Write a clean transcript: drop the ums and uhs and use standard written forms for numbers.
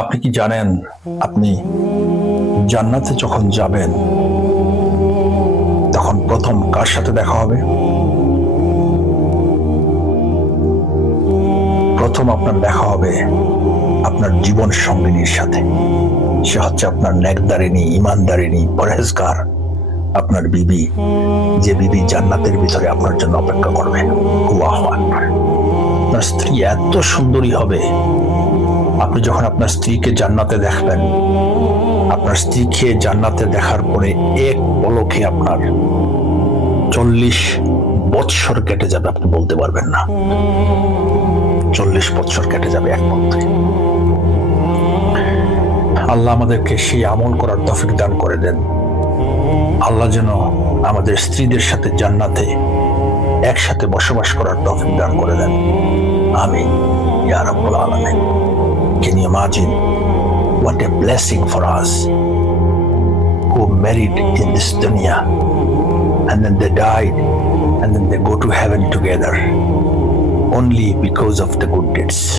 আপনি কি জানেন আপনি জান্নাতে যখন যাবেন তখন প্রথম কার সাথে দেখা হবে? প্রথম আপনার দেখা হবে আপনার জীবন সঙ্গিনীর সাথে। সে হচ্ছে আপনার নেকদারিনী, ইমানদারিনী, পরহেজগার, আপনার বিবি, যে বিবি জান্নাতের ভিতরে আপনার জন্য অপেক্ষা করবে। আল্লাহু আকবার। আপনার স্ত্রী এত সুন্দরী হবে, আপনি যখন আপনার স্ত্রীকে জান্নাতে দেখবেন, আপনার স্ত্রীকে জান্নাতে দেখার পরে এক পলকে আপনার 40 বৎসর কেটে যাবে, আপনি বলতে পারবেন না। 40 বৎসর কেটে যাবে এক পলকে। আল্লাহ আমাদেরকে সেই আমল করার তৌফিক দান করে দেন। আল্লাহ যেন আমাদের স্ত্রীদের সাথে জান্নাতে একসাথে বসবাস করার তৌফিক দান করে দেন। আমিন ইয়া রাব্বুল আলামিন। Can you imagine what a blessing for us who married in this dunya and then they died and then they go to heaven together only because of the good deeds.